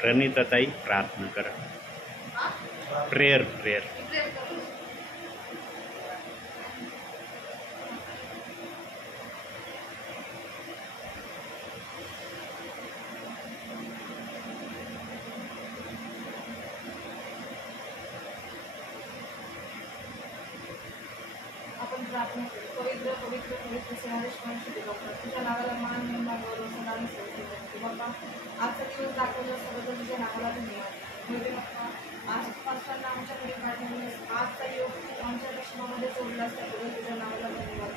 प्रणिताताई प्रार्थना करा. Prayer prayer. आपण प्रार्थना करू. पवित्र पवित्र पवित्र तुझ्या नावाला मान महिमा गौरव सदा नसतो बाप्पा. आजचा दिवस दाखवलं सगळं तुझ्या नावाला धन्यवाद. म्हणजे बाप्पा आजपासून आमच्याकडे पाठवलं आजचा योग आमच्या कष्टामध्ये सोडलास त्याबद्दल तुझ्या नावाला धन्यवाद.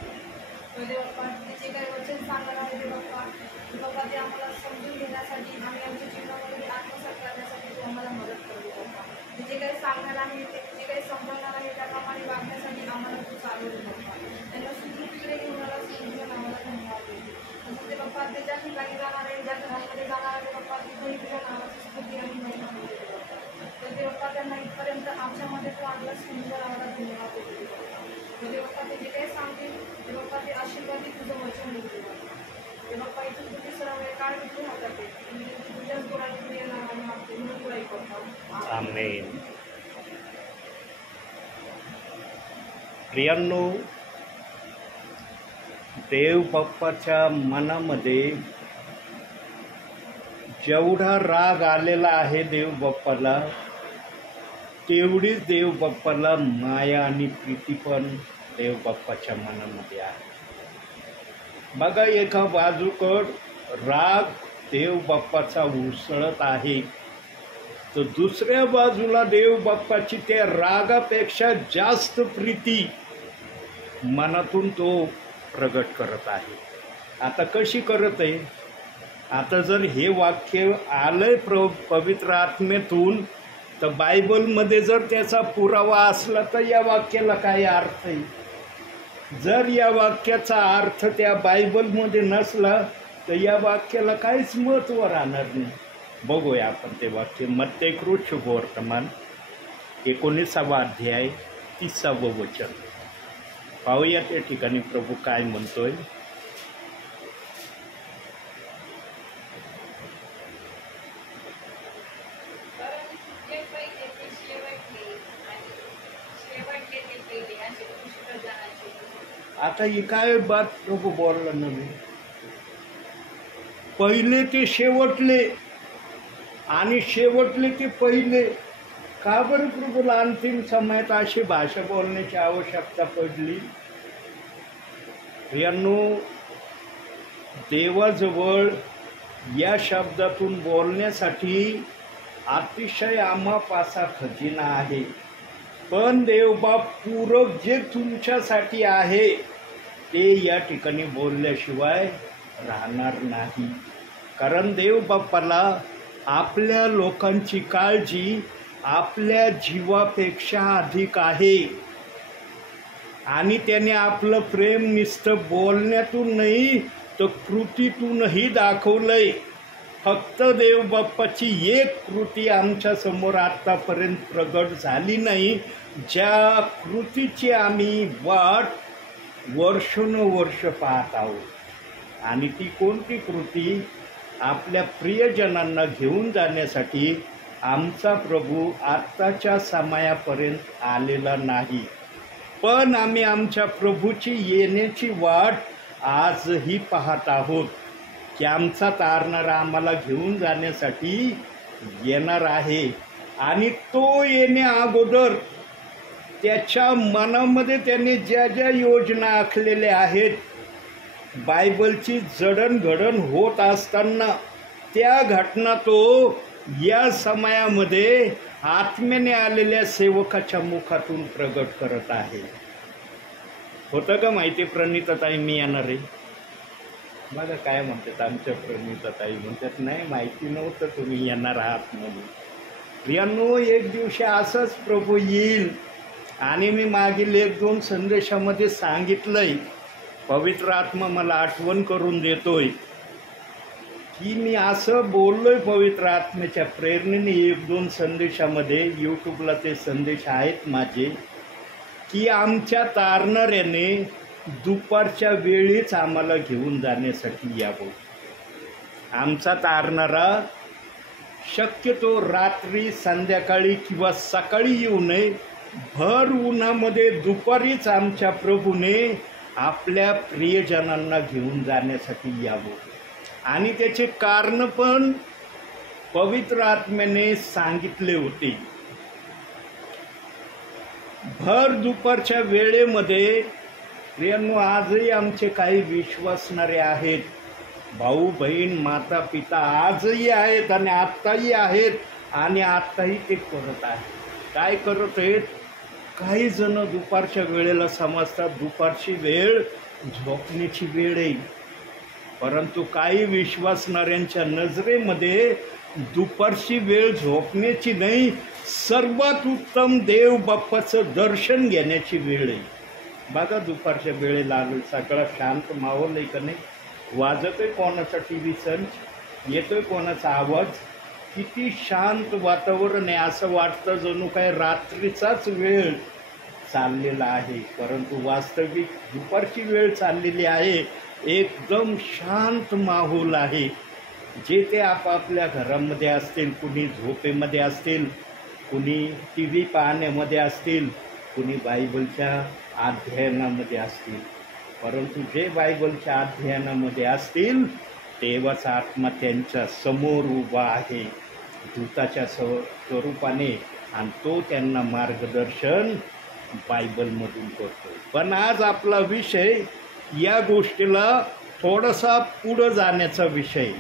म्हणजे बाप्पा ते जे काही वचन सांगणार आहे ते बाप्पा बाप्पा ते आम्हाला समजून घेण्यासाठी आणि आमच्या जीवनामध्ये आत्मसात करण्यासाठी तू आम्हाला मदत करू बाप्पा. ते जे काही सांगणार आहे ते जे काही समजवणार आहे त्याप्रमाणे वागण्यासाठी आम्हाला तू चालवू बाप्पा. त्यांना सुखरूपीकडे घेऊन आला तुझ्या नावाला धन्यवाद देतो. तसं ते बाप्पा ते ज्या ठिकाणी जाणार आहे ज्या घरामध्ये जाणार आहे बाप्पा तिथेही तुझ्या नावाची स्तुती आणि महिमा होते बाप्पा. तर ते बाप्पा त्यांना इथपर्यंत आमच्यामध्ये तू आणला तुझ्या नावाला धन्यवाद देतो बाप्पा. म्हणजे बाप्पा ते जे काही सांगतील ते बाप्पा ते आशीर्वादी तुझं वचन देतो बाप्पा. ते बाप्पा इथून तुझी सर्व वेळ काळ तुझ्या हातात आहे. तुझ्याच गुणाने तुझ्या नावाने मागते म्हणून तुला ऐकवतो. आमेन. प्रियांनो, देव बाप्पाच्या मनामध्ये जेवढा राग आलेला आहे देव बाप्पाला तेवढीच देव बाप्पाला माया आणि प्रीती पण देव बाप्पाच्या मनामध्ये आहे. बघा, एका बाजूकड राग देव बाप्पाचा उसळत आहे तर दुसऱ्या बाजूला देव बाप्पाची त्या रागापेक्षा जास्त प्रीती मनातून तो प्रगट करत आहे. आता कशी करत आहे? आता जर हे वाक्य आलंय पवित्र आत्मेतून तर बायबलमध्ये जर त्याचा पुरावा असला तर या वाक्याला काय अर्थ आहे? जर या वाक्याचा अर्थ त्या बायबलमध्ये नसला तर या वाक्याला काहीच महत्त्व राहणार नाही. बघूया आपण ते वाक्य. मत्तेकृत शुभवर्तमान 19वा अध्याय 30वं वचन पाहूया. त्या ठिकाणी प्रभू काय म्हणतोय. आता ही काय बात प्रभू बोलला नव्हे. पहिले ते शेवटले आणि शेवटले ते पहिले. का बरं प्रभूला अंतिम समयात अशी भाषा बोलण्याची आवश्यकता पडली? प्रियांनो, देवाजवळ या शब्दातून बोलण्यासाठी अतिशय आम्हापासा खजिना आहे. पण देवबाप पूरक जे तुमच्यासाठी आहे ते या ठिकाणी बोलल्याशिवाय राहणार नाही. कारण देवबापाला आपल्या लोकांची काळजी आपल्या जीवापेक्षा अधिक आहे आणि त्याने आपलं प्रेम नुसतं बोलण्यातून नाही तर कृतीतूनही दाखवलंय. फक्त देवबाप्पाची एक कृती आमच्या समोर आतापर्यंत प्रगट झाली नाही, ज्या कृतीची आम्ही वाट वर्षोनवर्ष पाहत आहोत. आणि ती कोणती कृती? आपल्या प्रियजनांना घेऊन जाण्यासाठी आमचा प्रभू आत्ताच्या समयापर्यंत आलेला नाही, पण आम्ही आमच्या प्रभूची येण्याची वाट आजही पाहत आहोत की आमचा तारणारा आम्हाला घेऊन जाण्यासाठी येणार आहे. आणि तो येण्या अगोदर त्याच्या मनामध्ये त्याने ज्या ज्या योजना आखलेल्या आहेत, बायबलची जडणघडण होत असताना त्या घटना तो या समयामध्ये आत्म्याने आलेल्या सेवकाच्या मुखातून प्रगट करत आहे. होतं का माहिती प्रणिताताई मी येणार आहे? बघा काय म्हणतात आमच्या प्रणिताताई, म्हणतात नाही माहिती नव्हतं तुम्ही येणार आहात म्हणून. प्रियांनो, एक दिवशी असंच प्रभू येईल. आणि मी मागील 1-2 संदेशामध्ये सांगितलंय, पवित्र आत्मा मला आठवण करून देतोय की मी असं बोललोय पवित्र आत्म्याच्या प्रेरणेने 1-2 संदेशामध्ये. यूट्यूबला ते संदेश आहेत माझे, की आमच्या तारणाऱ्याने दुपारच्या वेळीच आम्हाला घेऊन जाण्यासाठी यावं. आमचा तारणारा शक्यतो रात्री, संध्याकाळी किंवा सकाळी येऊ नये. भर उन्हामध्ये दुपारीच आमच्या प्रभूने आपल्या प्रियजनांना घेऊन जाण्यासाठी यावं. आणि त्याचे कारण पण पवित्र आत्म्याने सांगितले होते. भर दुपारच्या वेळेमध्ये प्रियांनो, आजही आमचे काही विश्वासणारे आहेत, भाऊ बहीण, माता पिता आजही आहेत आणि आत्ताही आहेत आणि आत्ताही ते करत आहेत. काय करत आहेत? काही जण दुपारच्या वेळेला समजतात दुपारची वेळ झोपण्याची वेळ आहे, परंतु काही विश्वासणाऱ्यांच्या नजरेमध्ये दुपारची वेळ झोपण्याची नाही, सर्वात उत्तम देव बाप्पाचं दर्शन घेण्याची वेळ आहे. बघा दुपारच्या वेळेला सगळा शांत माहोल आहे का नाही? वाजतोय कोणाचा TV संच, येतोय कोणाचा आवाज, किती शांत वातावरण आहे. असं वाटतं जणू काय रात्रीचाच वेळ चाललेला आहे, परंतु वास्तविक दुपारची वेळ चाललेली आहे. एकदम शांत माहोल आहे. जे ते आपापल्या घरामध्ये असतील, कुणी झोपेमध्ये असतील, कुणी TV पाहण्यामध्ये असतील, कुणी बायबलच्या अध्ययनामध्ये असतील. परंतु जे बायबलच्या अध्ययनामध्ये असतील देवाचा आत्मा त्यांच्या समोर उभा आहे दूताच्या स्वरूपाने, आणि तो त्यांना मार्गदर्शन बायबलमधून करतो. पण आज आपला विषय या गोष्टीला थोडासा पुढं जाण्याचा विषय.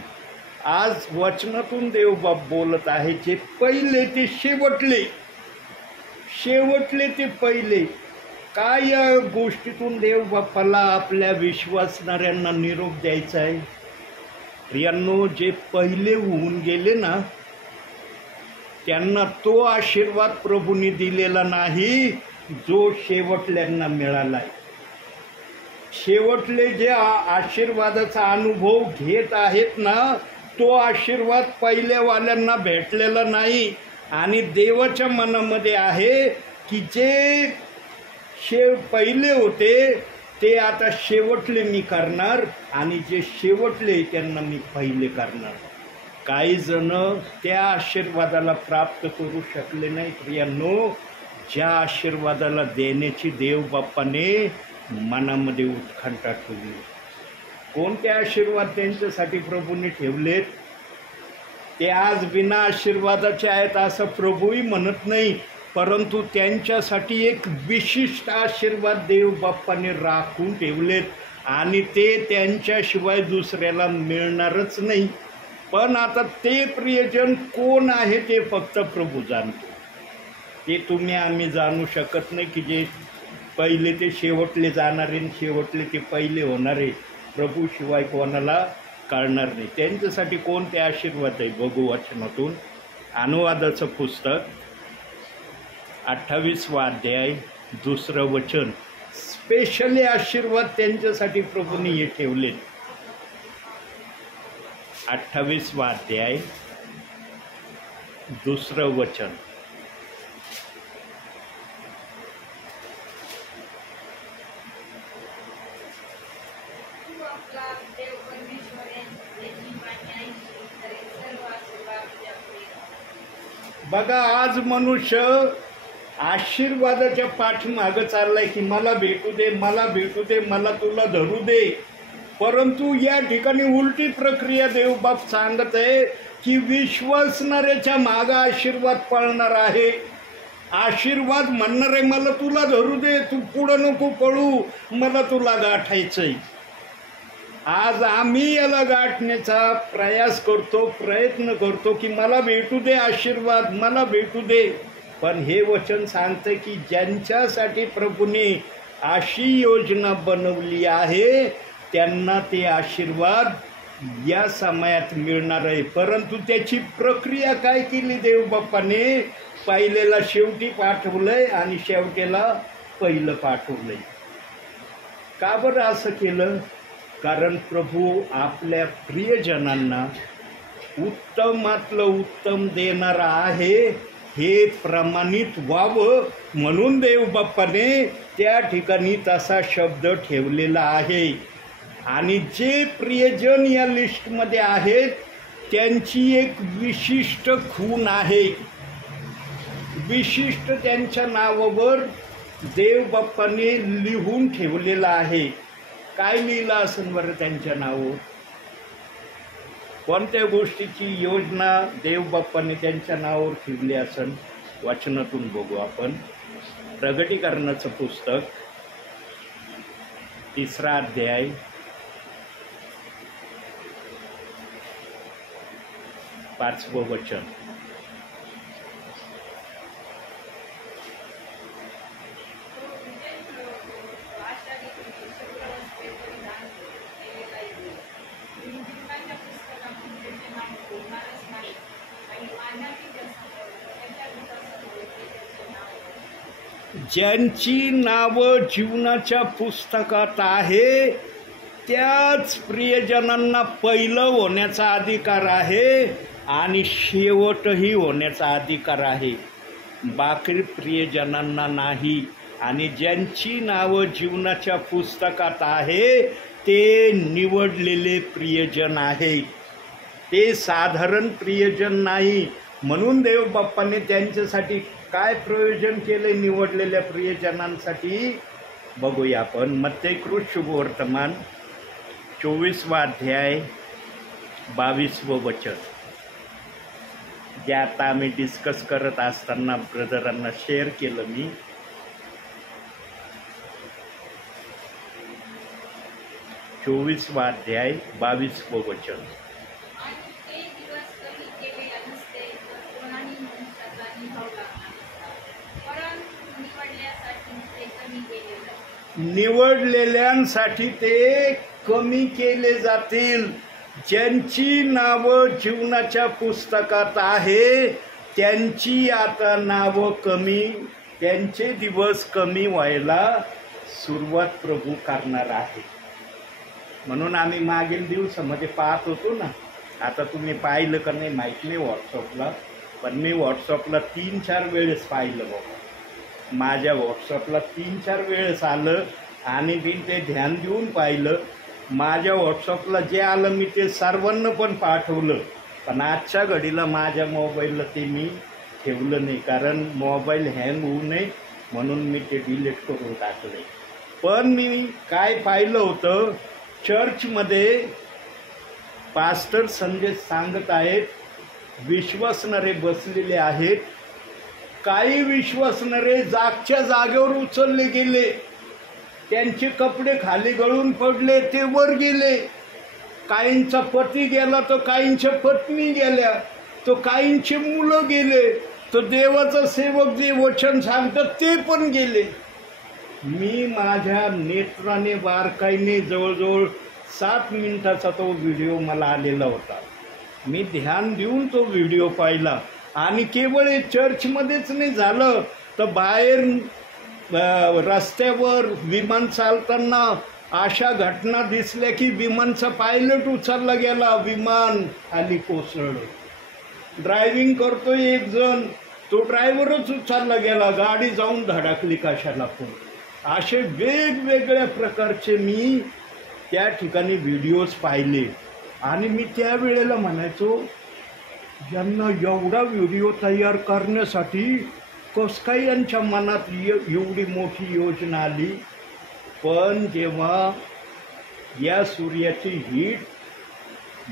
आज वचनातून देवबाप बोलत आहे, जे पहिले ते शेवटले, शेवटले ते पहिले. काय या गोष्टीतून देवबापाला आपल्या विश्वासणाऱ्यांना निरोप द्यायचा आहे? प्रियांनो, जे पहिले होऊन गेले ना, त्यांना तो आशीर्वाद प्रभूंनी दिलेला नाही जो शेवटल्यांना मिळाला आहे. शेवटले जे आशीर्वादाचा अनुभव घेत आहेत ना, तो आशीर्वाद पहिल्यावाल्यांना भेटलेला नाही. आणि देवाच्या मनामध्ये आहे की जे पहिले होते ते आता शेवटले मी करणार, आणि जे शेवटले त्यांना मी पहिले करणार. काही जण त्या आशीर्वादाला प्राप्त करू शकले नाही. प्रियांनो, ज्या आशीर्वादाला देण्याची देव बाप्पाने मनामध्ये उत्कंठा ठेवली, कोणते आशीर्वाद त्यांच्यासाठी प्रभूने ठेवलेत ते आज बिना आशीर्वादाचे आहेत असं प्रभूही म्हणत नाही, परंतु त्यांच्यासाठी एक विशिष्ट आशीर्वाद देव बाप्पाने राखून ठेवलेत, आणि ते त्यांच्याशिवाय दुसऱ्याला मिळणारच नाही. पण आता ते प्रियजन कोण आहे ते फक्त प्रभू जाणतो. ते तुम्ही आम्ही जाणू शकत नाही की जे पहिले ते शेवटले जाणारे, शेवटले ते पहिले होणारे प्रभू शिवाय कोणाला कळणार नाही. त्यांच्यासाठी कोणते आशीर्वाद आहे बघू वचनातून. अनुवादाचं पुस्तक 28वा अध्याय 2रं वचन. स्पेशली आशीर्वाद त्यांच्यासाठी प्रभूने हे ठेवले. 28वा अध्याय 2रं वचन. बघा, आज मनुष्य आशीर्वादाच्या पाठीमागं चाललाय की मला भेटू दे, मला भेटू दे, मला तुला धरू दे. परंतु या ठिकाणी उलटी प्रक्रिया देवबाप सांगत आहे की विश्वासणाऱ्याच्या मागं आशीर्वाद पळणार आहे. आशीर्वाद म्हणणार आहे मला तुला धरू दे, तू पुढं नको पळू, मला तुला गाठायचंय. आज आम्ही याला गाठण्याचा प्रयत्न करतो की मला भेटू दे आशीर्वाद, मला भेटू दे. पण हे वचन सांगते की ज्यांच्यासाठी प्रभूने अशी योजना बनवली आहे त्यांना ते आशीर्वाद या समयात मिळणार आहे. परंतु त्याची प्रक्रिया काय केली देवबाप्पाने? पहिलेला शेवटी पाठवलंय आणि शेवटेला पहिलं पाठवलंय. का बरं असं केलं? कारण प्रभू आपल्या प्रियजनांना उत्तमातलं उत्तम देणारा आहे हे प्रमाणित व्हावं म्हणून देवबाप्पाने त्या ठिकाणी तसा शब्द ठेवलेला आहे. आणि जे प्रियजन या लिस्टमध्ये आहेत त्यांची एक विशिष्ट खूण आहे. विशिष्ट त्यांच्या नावावर देव बाप्पाने लिहून ठेवलेलं आहे. काय लिहिलं असेल बरं त्यांच्या नावावर? कोणत्या गोष्टीची योजना देव बाप्पाने त्यांच्या नावावर ठेवली असेल? वाचनातून बघू आपण. प्रगटीकरणाचं पुस्तक 3रा अध्याय 5वं वचन. ज्यांची नावं जीवनाच्या पुस्तकात आहे त्याच प्रियजनांना पहिलं होण्याचा अधिकार आहे आणि शेवटही होण्याचा अधिकार आहे. बाकी प्रियजनांना नाही. आणि ज्यांची नावं जीवनाच्या पुस्तकात आहे ते निवडलेले प्रियजन आहे. ते साधारण प्रियजन नाही. म्हणून देव बाप्पाने त्यांच्यासाठी काय प्रयोजन केले निवडलेल्या प्रियजनांसाठी बघूया आपण. मत्तेकृत शुभवर्तमान 24वा अध्याय 22वं वचन. जे आता आम्ही डिस्कस करत असताना ब्रदरांना शेअर केलं मी. 24वा अध्याय 22वं वचन. निवडलेल्यांसाठी ते कमी केले जातील. ज्यांची नावं जीवनाच्या पुस्तकात आहे त्यांची आता नावं कमी, त्यांचे दिवस कमी व्हायला सुरुवात प्रभू करणार आहे. म्हणून आम्ही मागील दिवसामध्ये पाहत होतो ना. आता तुम्ही पाहिलं का नाही माहीत नाही व्हॉट्सअपला, पण मी व्हॉट्सअपला 3-4 वेळेस पाहिलं बाबा. माझ्या व्हॉट्सअपला 3-4 वेळेस आलं आणि मी ते ध्यान देऊन पाहिलं. माझ्या व्हॉट्सअपला जे आलं मी ते सर्वांना पण पाठवलं. पण आजच्या घडीला माझ्या मोबाईलला ते मी ठेवलं नाही, कारण मोबाईल हँग होऊ नये म्हणून मी ते डिलीट करून टाकले. पण मी काय पाहिलं होतं, चर्चमध्ये पास्टर संदेश सांगत आहेत, विश्वासणारे बसलेले आहेत. काही विश्वासणारे जागच्या जागेवर उचलले गेले, त्यांचे कपडे खाली गळून पडले, ते वर गेले. काहींचा पती गेला तर काहींच्या पत्नी गेल्या, तो काहींचे मुलं गेले, तो देवाचा सेवक जे वचन सांगतात ते पण गेले. मी माझ्या नेत्राने बारकाईने जवळजवळ 7 मिनिटाचा तो व्हिडिओ मला आलेला होता. मी ध्यान देऊन तो व्हिडिओ पाहिला. आणि केवळ चर्चमध्येच नाही झालं, तर बाहेर रस्त्यावर विमान चालताना अशा घटना दिसल्या की विमानचा पायलट उचलला गेला, विमान खाली कोसळलं. ड्रायव्हिंग करतोय एक जण, तो ड्रायव्हरच उचलला गेला, गाडी जाऊन धडकली कशाला पण. असे वेगवेगळ्या प्रकारचे मी त्या ठिकाणी व्हिडिओज पाहिले. आणि मी त्यावेळेला म्हणायचो, यांना एवढा व्हिडिओ तयार करण्यासाठी कसं काय यांच्या मनात एवढी मोठी योजना आली. पण जेव्हा या सूर्याची हीट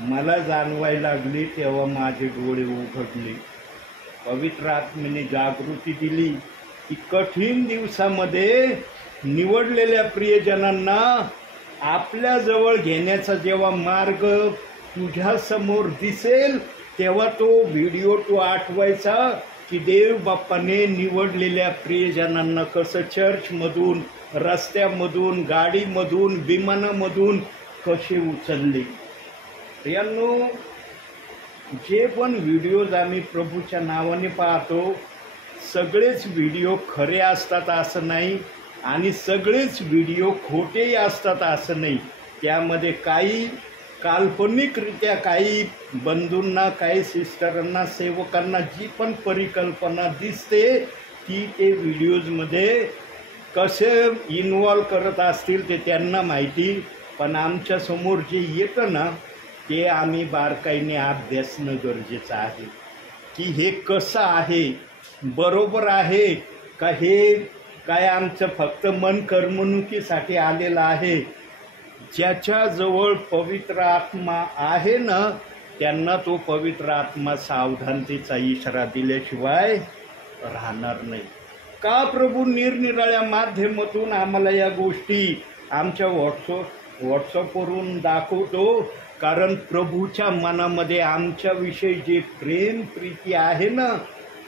मला जाणवायला लागली तेव्हा माझे डोळे उघडले. पवित्र आत्म्याने जागृती दिली की कठीण दिवसामध्ये निवडलेल्या प्रियजनांना आपल्याजवळ घेण्याचा जेव्हा मार्ग तुझ्यासमोर दिसेल तेव्हा तो व्हिडिओ तू आठवायचा की देव बाप्पाने निवडलेल्या प्रियजनांना कसं चर्चमधून, रस्त्यामधून, गाडीमधून, विमानामधून कसे उचलले. यांनो, जे पण व्हिडिओज आम्ही प्रभूच्या नावाने पाहतो सगळेच व्हिडिओ खरे असतात असं नाही आणि सगळेच व्हिडिओ खोटेही असतात असं नाही. त्यामध्ये काही काल्पनिकरित्या काही बंधूंना, काही सिस्टरांना, सेवकांना जी पण परिकल्पना दिसते ती ते व्हिडिओजमध्ये कसे इन्वॉल्व करत असतील ते त्यांना माहिती. पण आमच्यासमोर जे येतं ना ते आम्ही बारकाईने अभ्यासणं गरजेचं आहे की हे कसं आहे, बरोबर आहे का, हे काय आमचं फक्त मन करमणुकीसाठी आलेलं आहे. ज्याच्याजवळ पवित्र आत्मा आहे ना, त्यांना तो पवित्र आत्मा सावधानतेचा इशारा दिल्याशिवाय राहणार नाही. का प्रभू निरनिराळ्या माध्यमातून आम्हाला या गोष्टी आमच्या व्हॉट्सअपवरून दाखवतो? कारण प्रभूच्या मनामध्ये आमच्याविषयी जे प्रेम प्रीती आहे ना,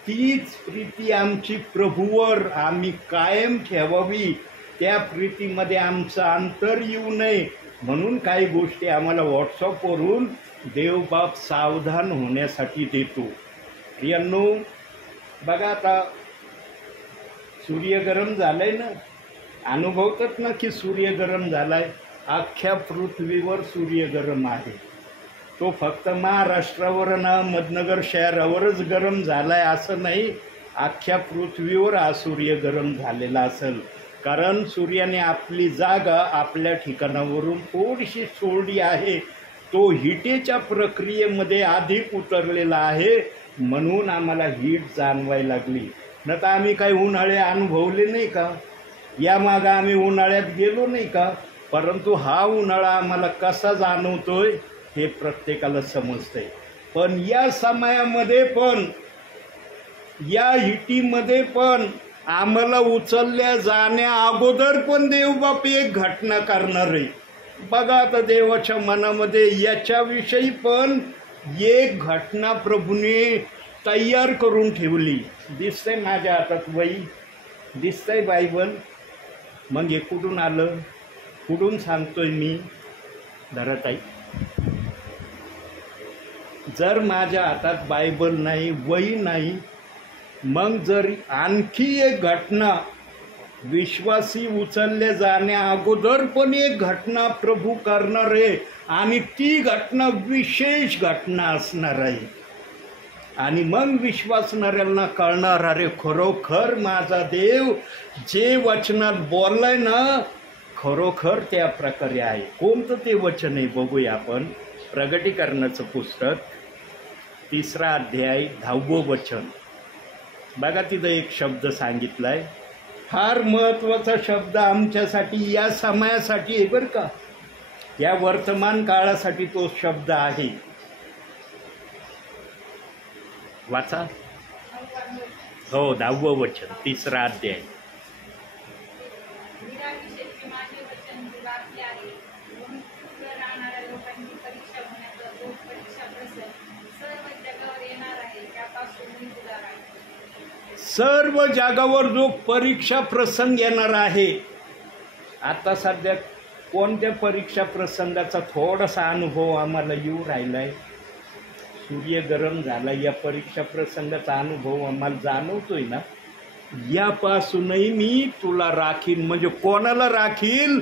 तीच प्रीती आमची प्रभूवर आम्ही कायम ठेवावी. त्या प्रीतीमध्ये आमचं अंतर येऊ नये म्हणून काही गोष्टी आम्हाला व्हॉट्सअपवरून देवबाप सावधान होण्यासाठी देतो. प्रियांनो, बघा आता सूर्य गरम झालाय ना, अनुभवतात ना की सूर्य गरम झालाय. अख्ख्या पृथ्वीवर सूर्य गरम आहे. तो फक्त महाराष्ट्रावर ना मधनगर शहरावरच गरम झालाय असं नाही, अख्ख्या पृथ्वीवर हा सूर्य गरम झालेला असेल. कारण सूर्याने आपली जागा आपल्या ठिकाणावरून थोडीशी सोडली आहे. तो हिटेच्या प्रक्रियेमध्ये अधिक उतरलेला आहे म्हणून आम्हाला हीट जाणवायला लागली. न तर आम्ही काही उन्हाळे अनुभवले नाही का, या मागं आम्ही उन्हाळ्यात गेलो नाही का, परंतु हा उन्हाळा आम्हाला कसा जाणवतोय हे प्रत्येकाला समजतंय. पण या समयामध्ये पण, या हिटीमध्ये पण आम्हाला उचलल्या जाण्या अगोदर पण देवबाप एक घटना करणार आहे. बघा आता देवाच्या मनामध्ये याच्याविषयी पण एक घटना प्रभूने तयार करून ठेवली. दिसतंय माझ्या हातात वही, दिसतंय बायबल. मग हे कुठून आलं, कुठून सांगतोय मी? धरत आहे. जर माझ्या हातात बायबल नाही, वही नाही, मग जर आणखी एक घटना विश्वासी उचलले जाण्या अगोदर पण एक घटना प्रभू करणार आहे आणि ती घटना विशेष घटना असणार आहे. आणि मग विश्वासणाऱ्यांना कळणार, अरे खरोखर माझा देव जे वचनात बोललाय ना, खरोखर त्या प्रकारे आहे. कोणतं ते वचन आहे बघूया आपण. प्रगटीकरणाचं पुस्तक 3रा अध्याय 10वं वचन. बघा तिथं एक शब्द सांगितलाय, फार महत्त्वाचा शब्द आमच्यासाठी या समयासाठी आहे बरं का, या वर्तमान काळासाठी तो शब्द आहे. वाचा. हो, 10वं वचन, 3रा अध्याय. सर्व जगावर जो परीक्षा प्रसंग येणार आहे. आता सध्या कोणत्या परीक्षा प्रसंगाचा थोडासा अनुभव आम्हाला येऊ राहिलाय? सूर्य गरम झाला, या परीक्षा प्रसंगाचा अनुभव आम्हाला जाणवतोय ना. यापासूनही मी तुला राखीन. म्हणजे कोणाला राखील?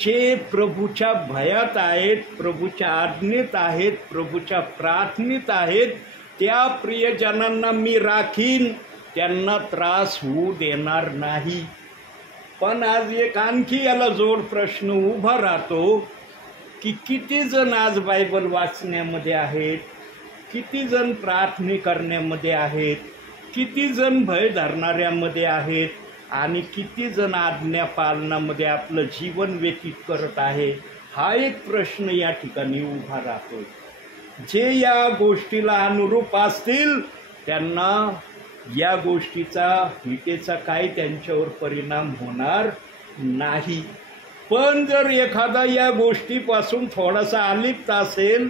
जे प्रभूच्या भयात आहेत, प्रभूच्या आज्ञेत आहेत, प्रभूच्या प्रार्थनेत आहेत, त्या प्रियजनांना मी राखीन, त्यांना त्रास होऊ देणार नाही. पण आज एक आणखी याला जोड प्रश्न उभा राहतो की किती जण आज बायबल वाचण्यामध्ये आहेत, किती जण प्रार्थना करण्यामध्ये आहेत, किती जण भय धरणाऱ्यामध्ये आहेत आणि किती जण आज्ञा पालनामध्ये आपलं जीवन व्यतीत करत आहे. हा एक प्रश्न या ठिकाणी उभा राहतो. जे या गोष्टीला अनुरूप असतील त्यांना या गोष्टीचा, हिटेचा काही त्यांच्यावर परिणाम होणार नाही. पण जर एखादा या गोष्टीपासून थोडासा अलिप्त असेल,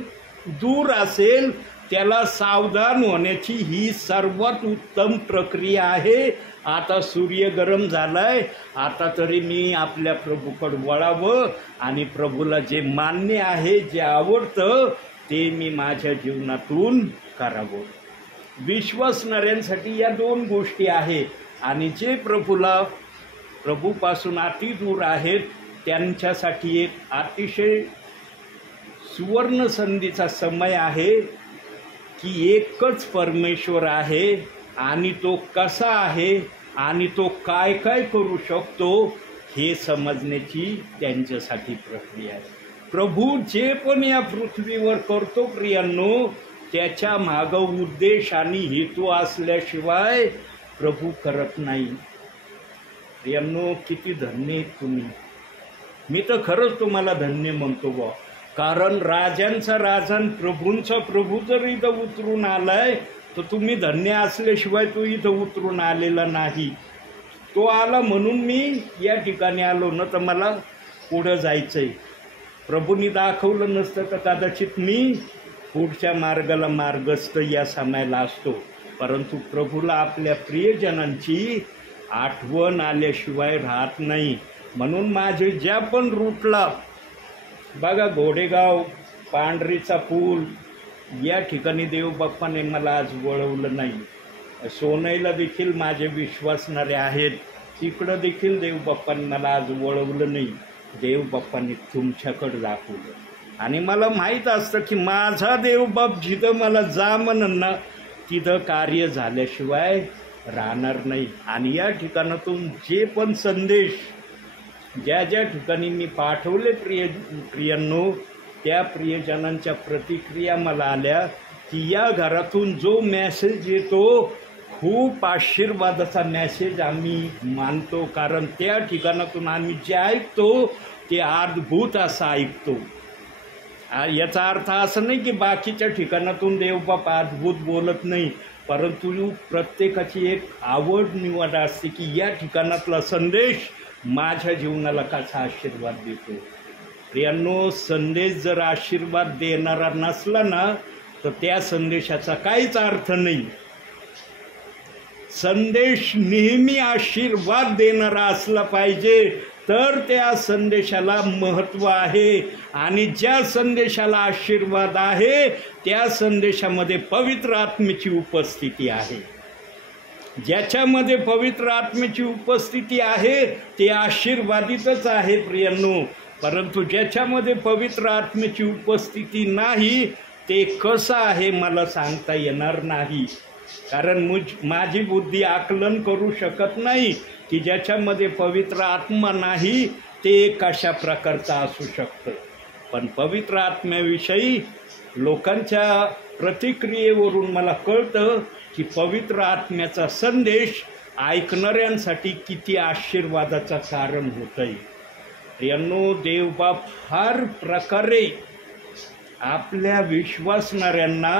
दूर असेल, त्याला सावधान होण्याची ही सर्वात उत्तम प्रक्रिया आहे. आता सूर्य गरम झालाय, आता तरी मी आपल्या प्रभूकडे वळावं आणि प्रभूला जे मान्य आहे, जे आवडतं ते मी माझ्या जीवनातून करावं. विश्वासणाऱ्यांसाठी या 2 गोष्टी आहेत आणि जे प्रभूपासून अति दूर आहेत त्यांच्यासाठी एक अतिशय सुवर्ण संधीचा समय आहे की एकच परमेश्वर आहे आणि तो कसा आहे आणि तो काय काय करू शकतो हे समजण्याची त्यांच्यासाठी प्रक्रिया आहे. प्रभू जे पण या पृथ्वीवर करतो प्रियांनो, त्याच्या मागं उद्देश आणि हेतू असल्याशिवाय प्रभू करत नाही. प्रियांनो, किती धन्य आहेत तुम्ही. मी तर खरंच तुम्हाला धन्य म्हणतो बा. कारण राजांचा राजा प्रभूंचा प्रभू जर इथं उतरून आलाय तर तुम्ही धन्य असल्याशिवाय तो इथं उतरून आलेला नाही. तो आला म्हणून मी या ठिकाणी आलो, न तर मला पुढं जायचंय. प्रभूंनी दाखवलं नसतं तर कदाचित मी पुढच्या मार्गाला मार्गस्थ या समयाला असतो. परंतु प्रभूला आपल्या प्रियजनांची आठवण आल्याशिवाय राहत नाही. म्हणून माझे ज्या पण रूटला बघा, घोडेगाव, पांढरीचा पूल या ठिकाणी देवबाप्पाने मला आज वळवलं नाही. सोनईला देखील माझे विश्वासणारे आहेत, तिकडं देखील देवबाप्पाने मला आज वळवलं नाही. देवबाप्पाने तुमच्याकडं दाखवलं आणि मला माहीत असतं की माझा देवबाप जिथं मला जा म्हणन ना तिथं कार्य झाल्याशिवाय राहणार नाही. आणि या ठिकाणातून जे पण संदेश ज्या ज्या ठिकाणी मी पाठवले प्रियांनो, त्या प्रियजनांच्या प्रतिक्रिया मला आल्या की या घरातून जो मेसेज येतो खूप आशीर्वादाचा मेसेज आम्ही मानतो. कारण त्या ठिकाणातून आम्ही जे ऐकतो ते अद्भुत असं ऐकतो. याचा अर्थ असं नाही की बाकीच्या ठिकाणातून देवबाप अद्भुत बोलत नाही, परंतु प्रत्येकाची एक आवड निवड असते की या ठिकाणातला संदेश माझ्या जीवनाला कसा आशीर्वाद देतो. प्रियांनो, संदेश जर आशीर्वाद देणारा नसला ना तर त्या संदेशाचा काहीच अर्थ नाही. संदेश नेहमी आशीर्वाद देणारा असला पाहिजे तर त्या संदेशाला महत्त्व आहे. आणि ज्या संदेशाला आशीर्वाद आहे त्या संदेशामध्ये पवित्र आत्म्याची उपस्थिती आहे. ज्याच्यामध्ये पवित्र आत्म्याची उपस्थिती आहे ते आशीर्वादितच आहे प्रियांनो. परंतु ज्याच्यामध्ये पवित्र आत्म्याची उपस्थिती नाही ते कसं आहे मला सांगता येणार नाही. कारण माझी बुद्धी आकलन करू शकत नाही की ज्याच्यामध्ये पवित्र आत्मा नाही ते कशा प्रकारचा असू शकतं. पण पवित्र आत्म्याविषयी लोकांच्या प्रतिक्रियेवरून मला कळतं की पवित्र आत्म्याचा संदेश ऐकणाऱ्यांसाठी किती आशीर्वादाचं कारण होत आहे. प्रियांनो, देवबाप हर प्रकारे आपल्या विश्वासणाऱ्यांना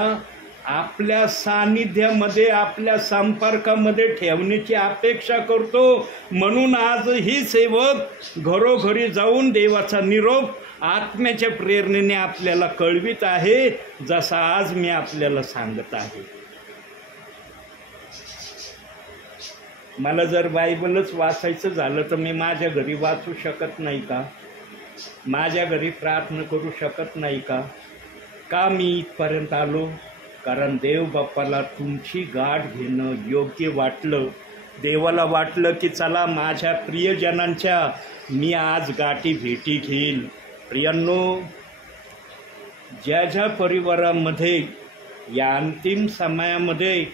आपल्या सानिध्यामध्ये, आपल्या संपर्कामध्ये ठेवण्याची अपेक्षा करतो. म्हणून आजही सेवक घरोघरी जाऊन देवाचा निरोप आत्म्याच्या प्रेरणेने आपल्याला कळवित आहे, जसा आज मी आपल्याला सांगत आहे. मला जर बायबलच वाचायचं झालं तर मी माझ्या घरी वाचू शकत नाही का? माझ्या घरी प्रार्थना करू शकत नाही का? का मी इथपर्यंत आलो? कारण देवबाप्पाला तुमची गाठ घेणं योग्य वाटलं. देवाला वाटलं की चला माझ्या प्रियजनांच्या मी आज गाठी भेटी घेईल. प्रियांनो, ज्या ज्या परिवारामध्ये या अंतिम समयामध्ये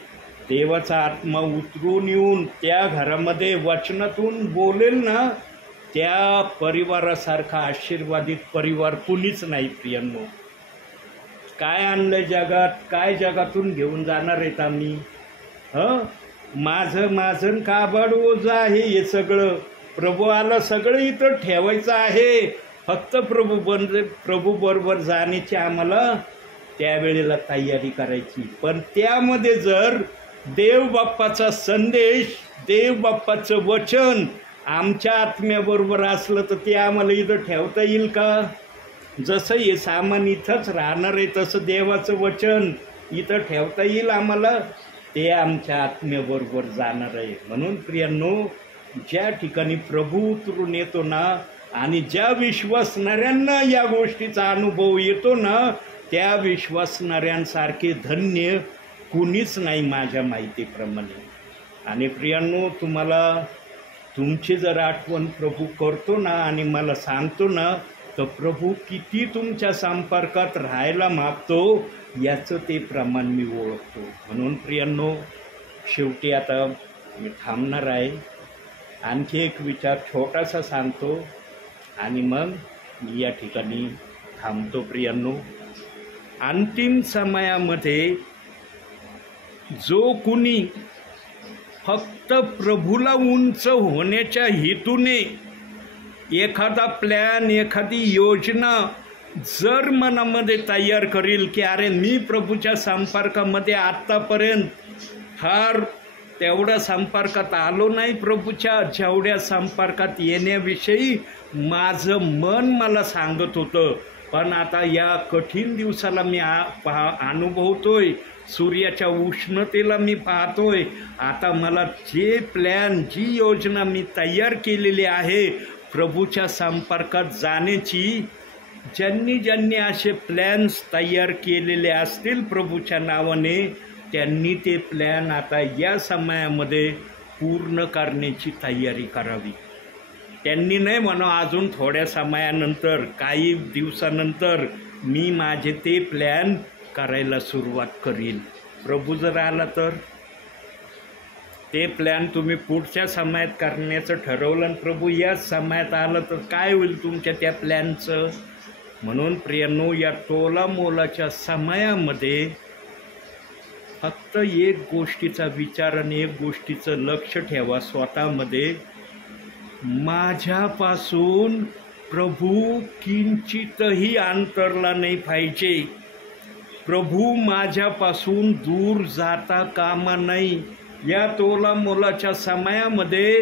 देवाचा आत्मा उतरून येऊन त्या घरामध्ये वचनातून बोलेल ना, त्या परिवारासारखा आशीर्वादित परिवार कुणीच नाही. प्रियांनो, काय आणलं जगात, काय जगातून घेऊन जाणार आहेत आम्ही? माझं काबाड ओझं आहे हे सगळं. प्रभू आला, सगळं इथं ठेवायचं आहे. फक्त प्रभू बरोबर जाण्याची आम्हाला त्यावेळेला तयारी करायची. पण त्यामध्ये जर देवबाप्पाचा संदेश, देवबाप्पाचं वचन आमच्या आत्म्याबरोबर असलं तर ते आम्हाला इथं ठेवता येईल का? जसं हे सामान इथंच राहणार आहे तसं देवाचं वचन इथं ठेवता येईल आम्हाला? ते आमच्या आत्म्याबरोबर जाणार आहे. म्हणून प्रियांनो, ज्या ठिकाणी प्रभू उतरून येतो ना आणि ज्या विश्वासणाऱ्यांना या गोष्टीचा अनुभव येतो ना, त्या विश्वासणाऱ्यांसारखे धन्य कुणीच नाही माझ्या माहितीप्रमाणे. आणि प्रियांनो, तुम्हाला तुमची जर आठवण प्रभू करतो ना आणि मला सांगतो ना, तर प्रभू किती तुमच्या संपर्कात राहायला मागतो याचं ते प्रमाण मी ओळखतो. म्हणून प्रियांनो, शेवटी आता मी थांबणार आहे. आणखी एक विचार छोटासा सांगतो आणि मग मी या ठिकाणी थांबतो प्रियांनो. अंतिम समयामध्ये जो कुणी फक्त प्रभूला उंच होण्याच्या हेतूने एखादा प्लॅन, एखादी योजना जर मनामध्ये तयार करील की अरे मी प्रभूच्या संपर्कामध्ये आत्तापर्यंत फार तेवढ्या संपर्कात आलो नाही, प्रभूच्या जेवढ्या संपर्कात येण्याविषयी माझं मन मला सांगत होतं, पण आता या कठीण दिवसाला मी अनुभवतोय, सूर्याच्या उष्णतेला मी पाहतोय, आता मला जे प्लॅन, जी योजना मी तयार केलेली आहे प्रभूच्या संपर्कात जाण्याची, ज्यांनी असे प्लॅन्स तयार केलेले असतील प्रभूच्या नावाने, त्यांनी ते प्लॅन आता या समयामध्ये पूर्ण करण्याची तयारी करावी. त्यांनी नाही म्हणा अजून थोड्या समयानंतर, काही दिवसानंतर मी माझे ते प्लॅन करायला सुरुवात करील. प्रभू जर आला तर ते प्लॅन तुम्ही पुढच्या समयात करण्याचं ठरवलं आणि प्रभू याच समयात आलं तर काय होईल तुमच्या त्या प्लॅनचं. म्हणून प्रियांनो, या टोलामोलाच्या समयामध्ये फक्त एक गोष्टीचा विचार आणि एक गोष्टीचं लक्ष ठेवा स्वतःमध्ये, माझ्यापासून प्रभू किंचितही अंतरला नाही पाहिजे. प्रभू माझ्यापासून दूर जाता कामा नाही. या तोलामोलाच्या समयामध्ये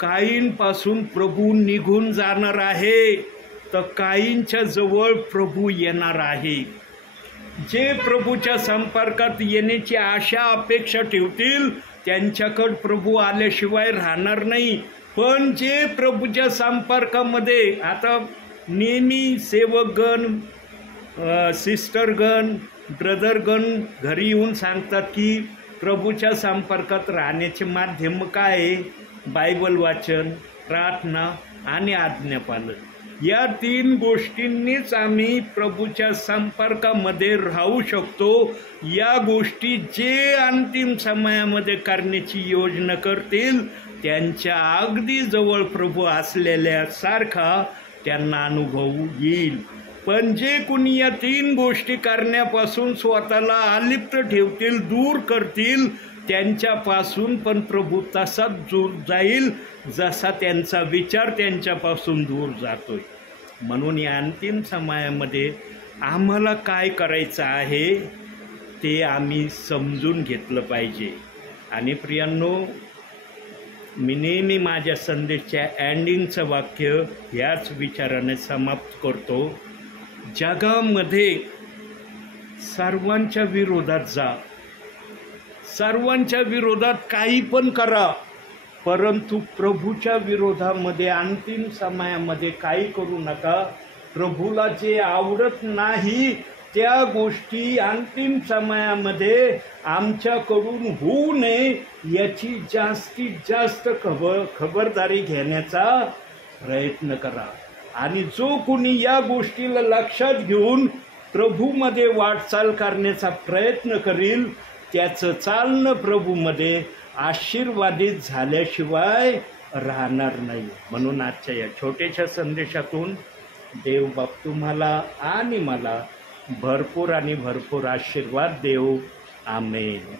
काहींपासून प्रभू निघून जाणार आहे, तर काहींच्या जवळ प्रभू येणार आहे. जे प्रभूच्या संपर्कात येण्याची आशा अपेक्षा ठेवतील त्यांच्याकडे प्रभू आल्याशिवाय राहणार नाही. पण जे प्रभूच्या संपर्कामध्ये, आता नेहमी सेवकगण, सिस्टरगण, ब्रदरगण घरी येऊन सांगतात की प्रभूच्या संपर्कात राहण्याचे माध्यम काय आहे? बायबल वाचन, प्रार्थना आणि आज्ञापालन. या 3 गोष्टींनीच आम्ही प्रभूच्या संपर्कामध्ये राहू शकतो. या गोष्टी जे अंतिम समयामध्ये करण्याची योजना करतील त्यांच्या अगदी जवळ प्रभू असलेल्यासारखा त्यांना अनुभव येईल. पण जे कुणी या 3 गोष्टी करण्यापासून स्वतःला अलिप्त ठेवतील, दूर करतील, त्यांच्यापासून पण प्रभू तसाच दूर जाईल जसा त्यांचा विचार त्यांच्यापासून दूर जातोय. म्हणून या अंतिम समयामध्ये आम्हाला काय करायचं आहे ते आम्ही समजून घेतलं पाहिजे. आणि प्रियांनो, मी नेहमी माझ्या संदेशाच्या एंडिंगचं वाक्य ह्याच विचाराने समाप्त करतो, जगामध्ये सर्वांच्या विरोधात जा, सर्वांच्या विरोधात काही पण करा, परंतु प्रभूच्या विरोधामध्ये अंतिम समयामध्ये काही करू नका. प्रभूला जे आवडत नाही त्या गोष्टी अंतिम समयामध्ये आमच्याकडून होऊ नये याची जास्तीत जास्त खबरदारी घेण्याचा प्रयत्न करा. आणि जो कोणी या गोष्टीला लक्षात घेऊन प्रभूमध्ये वाटचाल करण्याचा प्रयत्न करील त्याचं चालणं प्रभूमध्ये आशीर्वादित झाल्याशिवाय राहणार नाही. म्हणून आजच्या या छोट्याशा संदेशातून देव बाप तुम्हाला आणि मला भरपूर आणि भरपूर आशीर्वाद देव. आमेन.